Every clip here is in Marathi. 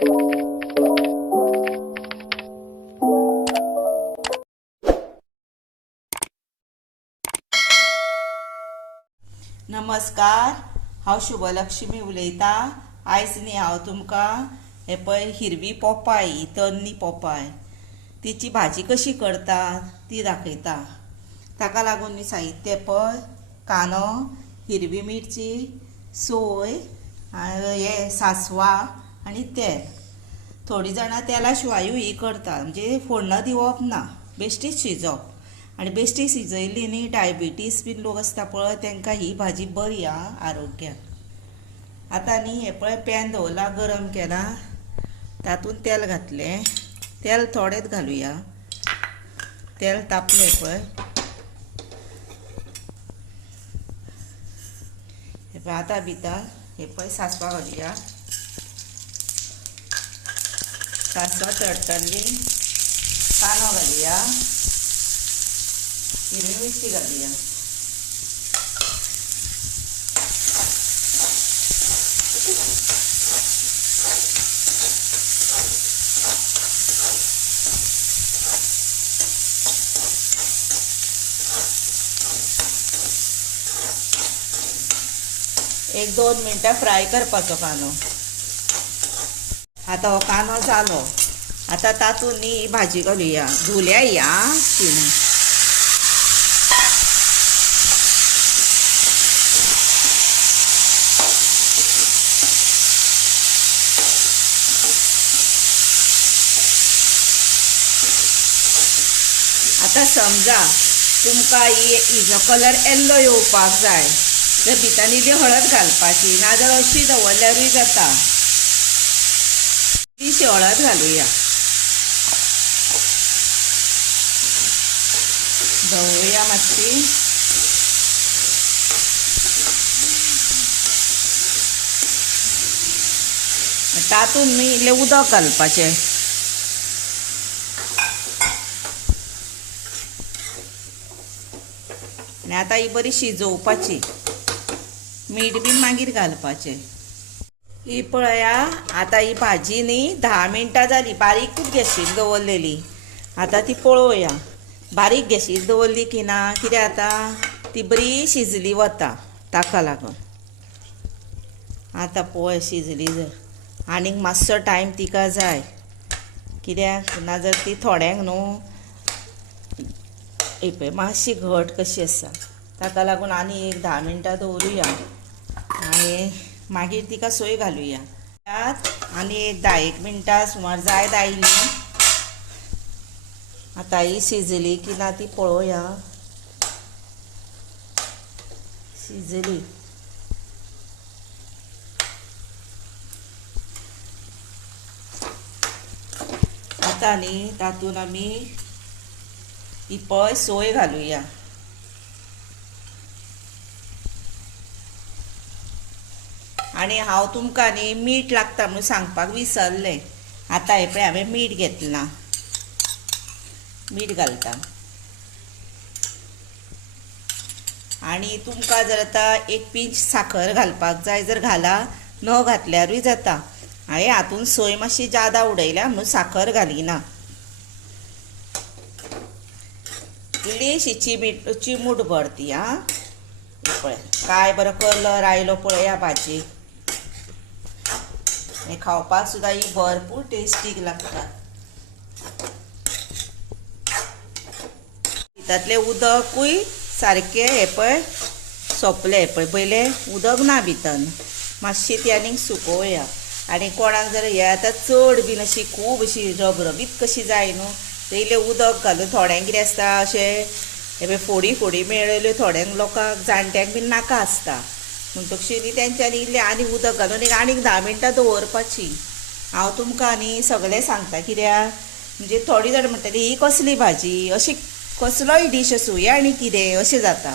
नमस्कार, हांव शुभलक्ष्मी उलयतां। आयज न्ही हांव तुमकां हे पळय हिरवी पोपाय, तन्नी पोपाय, तिची भाजी कशी करतात ती दाखयता। ताका लागून न्ही साहित्य पळय, कांदो, हिरवी मिरची, सोय, हे सासवां आनी तेल। थोडी जाणां तेला शिवायूय ही करतात, म्हणजे फोडणो दिवप ना, बेश्टीच शिजोवप। आनी बेश्टी शिजयली न्ही डायबिटीज बीन लोक आसता पळय तांकां ही भाजी बरी आरोग्याक। आतां न्ही हे पळय पॅन दवरला, गरम केला, तातूंत तेल घातलें, तेल थोडेंच घालुया। तेल तापलें पळय, हे पळय आतां भितर हे पळय सासवां घालुया। सासवां तडतडली, कांदो घालुया, हिरवी मिरची घालुया। एक 2 मिनटां फ्राय करपाचो कांदो। आतां हो कांदो जालो, आतां तातूंत न्ही ही भाजी घालुया। धुल्या ही तिनं। आतां समजा तुमकां हिजो कलर येल्लो येवपाक जाय जाल्यार भितर इल्ली हळद घालपाची, नाजाल्यार अशी दवरल्यारूय जाता। इल्लीशी हळद घालुया, धवळुया मातशी। तातूंत न्ही इल्लें उदक घालपाचें। आनी आतां ही बरी शिजोवपाची, मीठ बीन मागीर घालपाचें। ही पळया, आतां ही भाजी न्ही 10 मिनटां जाली, बारीकूच गॅसीर दवरलेली। आतां ती पळोवया, बारीक गॅसीर दवरली की ना, कित्याक आतां ती बरी शिजली वता, ताका लागून। आतां पळय शिजली जर, आनीक मातसो टायम तिका जाय, कित्याक नाजाल्यार ती थोड्यांक न्हू ही पळय मातशी घट कशी आसा, ताका लागून आनी एक 10 मिनटां दवरुया आनी मागीर तिका सोय घालुया। आनी एक 10-1 मिनटां सुमार जायत आयली। आतां ही शिजली की ना ती पळोवया। शिजली, आतां न्ही तातूंत आमी ही पळय सोय घालुया। आनी हांव तुमकां न्ही मीठ लागता म्हणून सांगपाक विसरलें। आतां हे पळय हांवें मीठ घेतलां, मीठ घालता। आनी तुमकां जर आतां 1 पिंच साखर घालपाक जाय जर घाला, न घातल्यारूय जाता। हांवें हातूंत सोय मातशी जादा उडयल्या म्हणून साखर घालिना। इल्लीशी चिमूट भर ती पळय, काय बरो कलर आयलो पळया भाजयेक। हे खावपाक सुद्दां ही भरपूर टेस्टीक लागता। भितरलें उदकूय सारकें हे पळय सोंपलें, हे पळय पयलें उदक ना भितर, मातशी ती आनीक सुकोवया। आनी कोणाक जर हे आतां चड बीन अशी खूब अशी रबरबीत कशी जाय न्हू, इल्लें उदक घालून, थोड्यांक कितें आसता अशें हे पळय फोडी मेळयल्यो थोड्यांक लोकांक जाणट्यांक बीन नाका आसता, म्हणटकशी न्ही तेंच्यांनी इल्लें आनी उदक घालून आनीक 10 मिनटां दवरपाची। हांव तुमकां न्ही सगळें सांगता, कित्याक म्हणजे थोडीं जाणां म्हणटलीं ही कसली भाजी, अशी कसलोय डीश आसूं हें आनी कितें अशें जाता।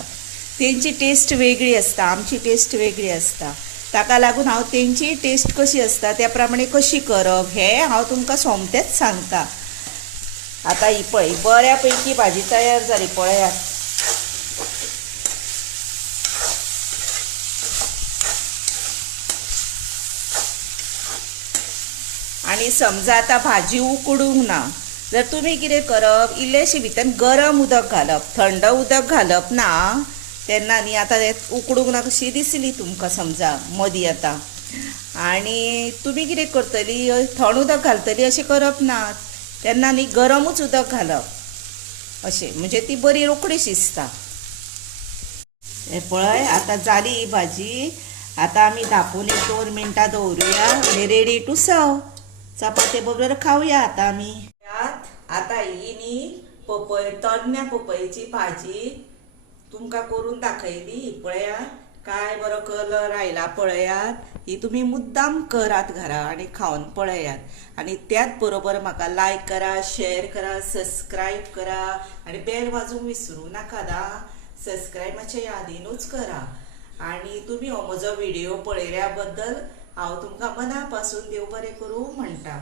तेंची टेस्ट वेगळी आसता, आमची टेस्ट वेगळी आसता, ताका लागून हांव तेंची टेस्ट कशी आसता त्या प्रमाणे कशी करप हें हांव तुमकां सोमतेंच सांगता। आतां ही पळय बऱ्या पैकी भाजी तयार जाली पळयात। आणि समजा आता भाजी उकडूंक ना जर तुम्ही कितें करप इल्लेशें भितर गरम उदक घालप थंड उदक घालप ना तेन्ना न्ही आतां उकडूंक ना कशी दिसली तुमकां समजा मदीं आतां आनी तुमी कितें करतली थंड उदक घालतली अशें करप ना तेन्ना न्ही गरमूच उदक घालप अशें म्हणजे ती बरी रोखडी शिजता हे पळय आतां जाली ही भाजी आतां आमी धापून 1-2 मिनटां दवरुया आनी रेडी टू सर्व चपाती बरोबर खावया आतां आमी आतां ही न्ही पपय तन्न्या पपयेची भाजी तुमकां करून दाखयली पळया काय बरो कलर आयला पळयात ही तुम्ही मुद्दाम करात घरा आणि खावन पळयात आणि त्याच बरोबर म्हाका लायक करा शेअर करा सबस्क्राईब करा आणि बेल वाजूंक विसरू नाका दा सबस्क्राईब मातशें यादीनूच करा आणि तुम्ही हो म्हजो व्हिडिओ पळयल्या बद्दल हांव तुमकां मना पासून देव बरें करूं म्हणटा